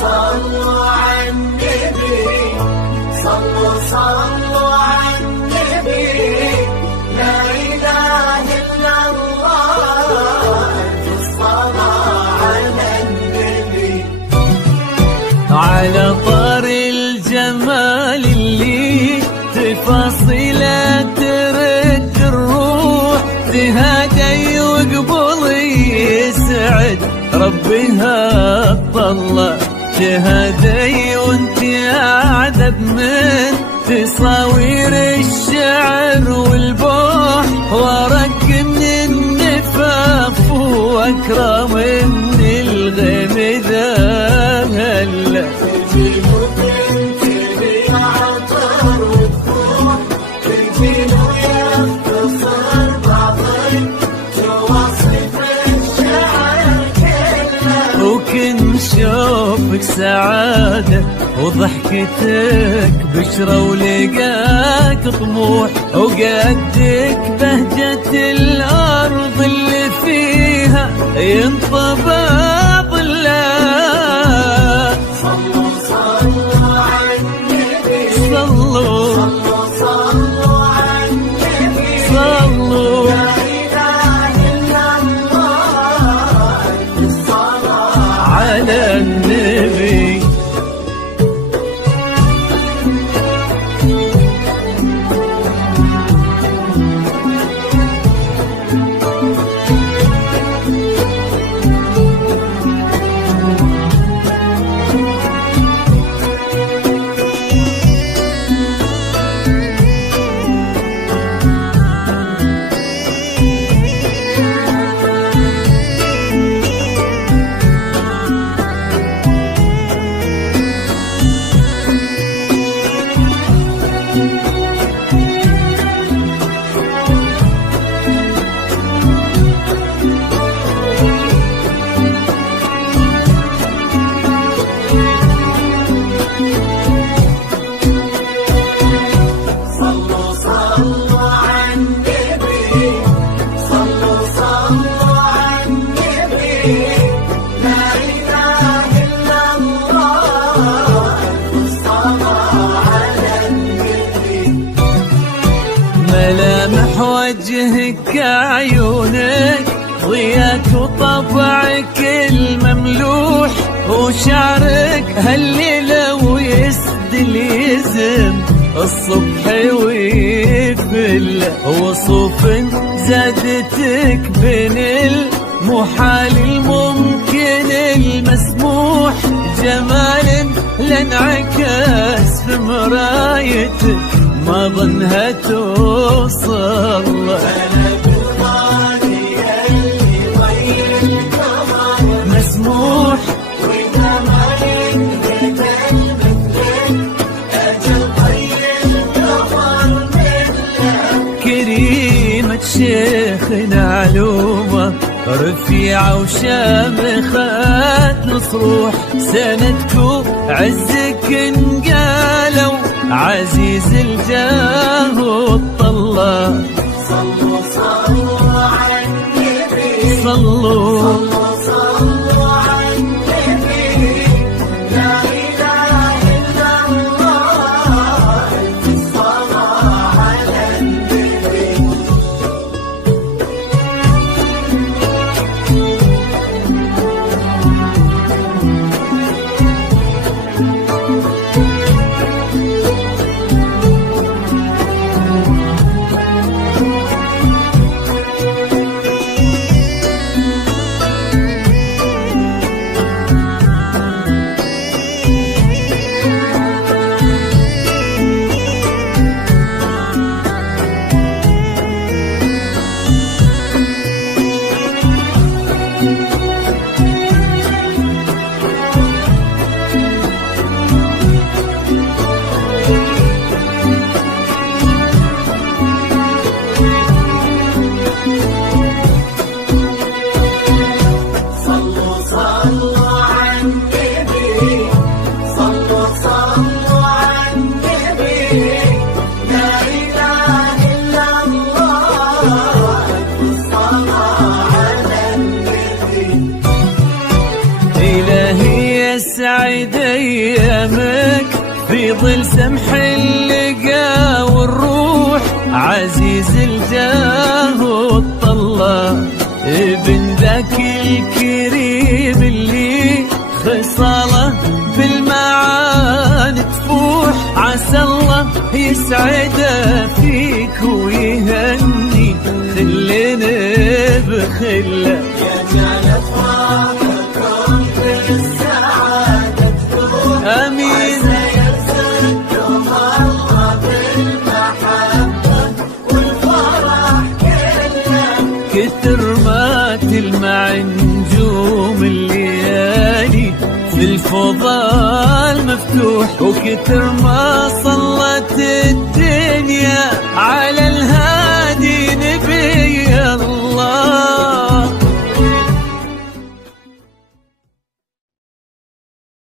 صلوا على النبي، صلوا على النبي، لا إله إلا الله، الصلاة على النبي. على طار الجمال اللي تفاصيله ترد الروح، تهادي وقبل يسعد ربها طلع، تهادي وانت اعذب من تصاوير الشعر والبوح، ورق من النفاف واكرم من الغيم ذا هلا. وكن شوفك سعادة وضحكتك بشرة ولقاك طموح، وقدك بهجة الأرض اللي فيها ينطبع ظلها. صلوا على النبي، صلوا على النبي، صلوا لا إله إلا الله، الصلاة على النبي. ملامح وجهك عيونك ضياك وطبعك المملوح، وشعرك هالليلة ويسدل يزم الصبح ويفل، وصوف زادتك بين المحال الممكن المسموح، جمال لانعكس في مرايتك ما ظنها توصل. مسموح كريمة شيخنا علومة رفيعة وشامخة نصروح، سندكو عزك انقالوا عزيز الجاه والطلة. صلوا على النبي، صلوا على النبي، لا إله إلا الله، الصلاة على النبي. أيامك في ظل سمح اللقا والروح، عزيز الجاه والطلة ابن ذاك الكريم اللي خصاله بالمعاني تفوح. عسى الله يسعده فيك ويهني خلنا بخله. يجعل أفراحكم بالسعادة تدوم. آمين. عسى يرزقكم الله بالمحبة والفرح كله. كتر ما تلمع نجوم الليالي في الفضاء مفتوح، وكتر ما صلت الدنيا على الهادي